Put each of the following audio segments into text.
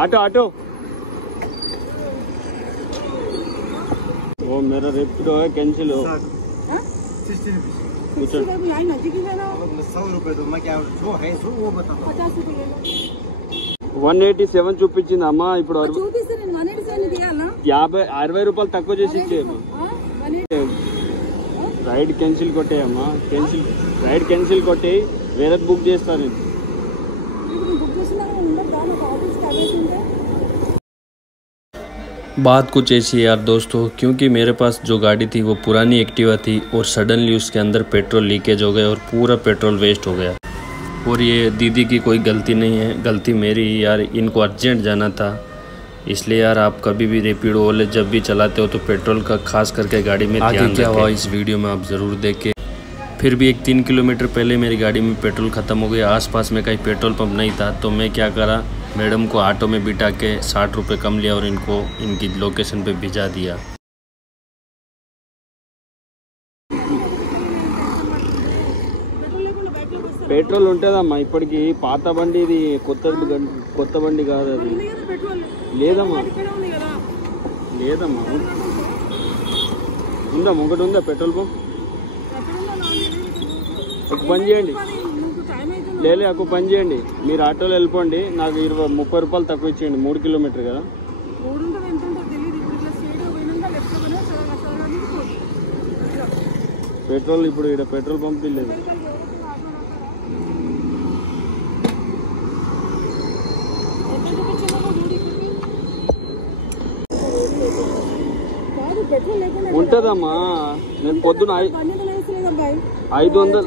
Auto auto वो मेरा रेपिडो है कैंसिल हो 100 रुपए तो मैं क्या जो है सो वो बताओ 50 रुपए 187 చూపించింది అమ్మా ఇప్పుడు చూపిస్తే నేను 187 తీయాలా 60 రూపాయలు తక్కువ చేసి ఇచ్చేయమ్మా రైడ్ క్యాన్సిల్ కొట్టేయమ్మా రైడ్ క్యాన్సిల్ కొట్టి వేరే బుక్ చేస్తా నేను बात कुछ ऐसी है यार दोस्तों, क्योंकि मेरे पास जो गाड़ी थी वो पुरानी एक्टिवा थी और सडनली उसके अंदर पेट्रोल लीकेज हो गया और पूरा पेट्रोल वेस्ट हो गया। और ये दीदी की कोई गलती नहीं है, गलती मेरी ही यार। इनको अर्जेंट जाना था, इसलिए यार आप कभी भी रैपिडो ओला जब भी चलाते हो तो पेट्रोल का खास करके गाड़ी में ध्यान रखें। क्या हुआ इस वीडियो में आप ज़रूर देखें। फिर भी एक 3 किलोमीटर पहले मेरी गाड़ी में पेट्रोल ख़त्म हो गया। आसपास में कहीं पेट्रोल पंप नहीं था तो मैं क्या करा, मैडम को ऑटो में बिठा के 60 रुपये कम लिया और इनको इनकी लोकेशन पे भिजा दिया। పెట్రోల్ ఉంటుందమ్మా ఇప్పటికి పాత బండి ఇది కొత్త బండి కాదు అది లేదమ్మా ఉందా ఒకటి ఉందా పెట్రోల్ పంప్ ఒక పని చేయండి లేదు ఒక పని చేయండి మీరు ఆటోలో వెళ్ళిపోండి నాకు 30 రూపాయలు తక్కువ ఇచ్చేయండి 3 కిలోమీటర్ కదా పెట్రోల్ ఇప్పుడు ఇక్కడ పెట్రోల్ పంప్ లేదు ఉంటదమ్మా నేను పొద్దున 500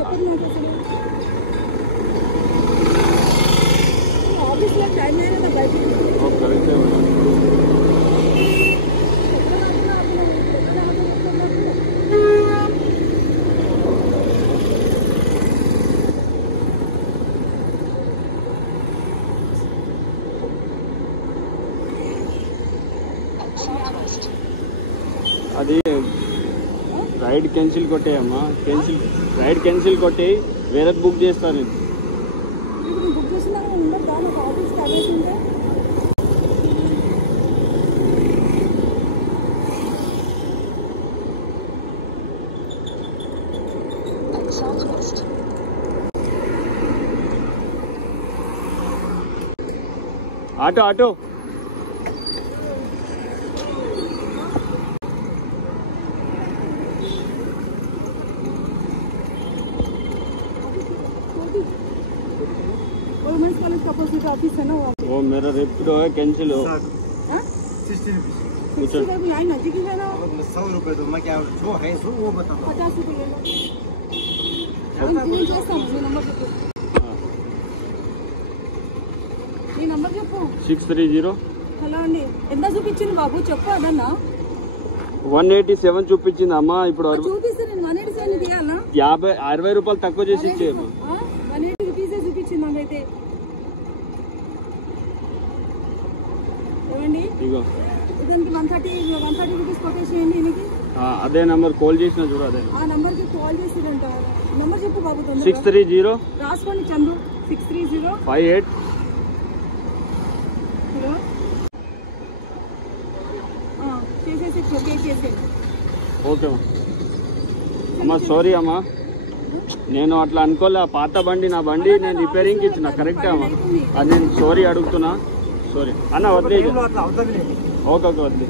అది రైడ్ క్యాన్సిల్ కొట్టేయమ్మా రైడ్ క్యాన్సిల్ కొట్టి వేరే బుక్ చేస్తా నేను ఆటో ఆటో ऑफिस है ना वो मेरा रेपिडो है कैंसिल हो 60 रुपए आई नजदीक है ना 100 रुपए तो मैं क्या जो है सो वो बताओ 50 रुपए ले लो ఈ నంబర్ చెప్పు 630 హలో అండి ఎంత చూపించింది బాబు చెప్పు అదన్నా 187 చూపించింది అమ్మా ఇప్పుడు చూపిస్తే నేను 187 తీయాలా 60 రూపాయలు తక్కువ చేసి ఇచ్చేయమ్మా 180 రూపీస్ చూపించింది నాకైతే ఏమండి ఇగో ఇదానికి 130 రూపీస్ కొట్టేసేయండి దీనికి అదే నంబర్ కాల్ చేసినా చూడు అదే ఆ నంబర్ కి కాల్ చేసిరంట నంబర్ చెప్పు బాబు తొందరగా 630 రాసుకోండి చందు 630 58 హలో చేసేసి ఓకే అమ్మా సారీ అమ్మా నేను అట్లా అనుకోలే పాత బండి నా బండి నేను రిపేరింగ్కి ఇచ్చిన కరెక్టే అమ్మా అది నేను సారీ అడుగుతున్నా సారీ అన్న వద్దు ఓకే ఓకే వద్దు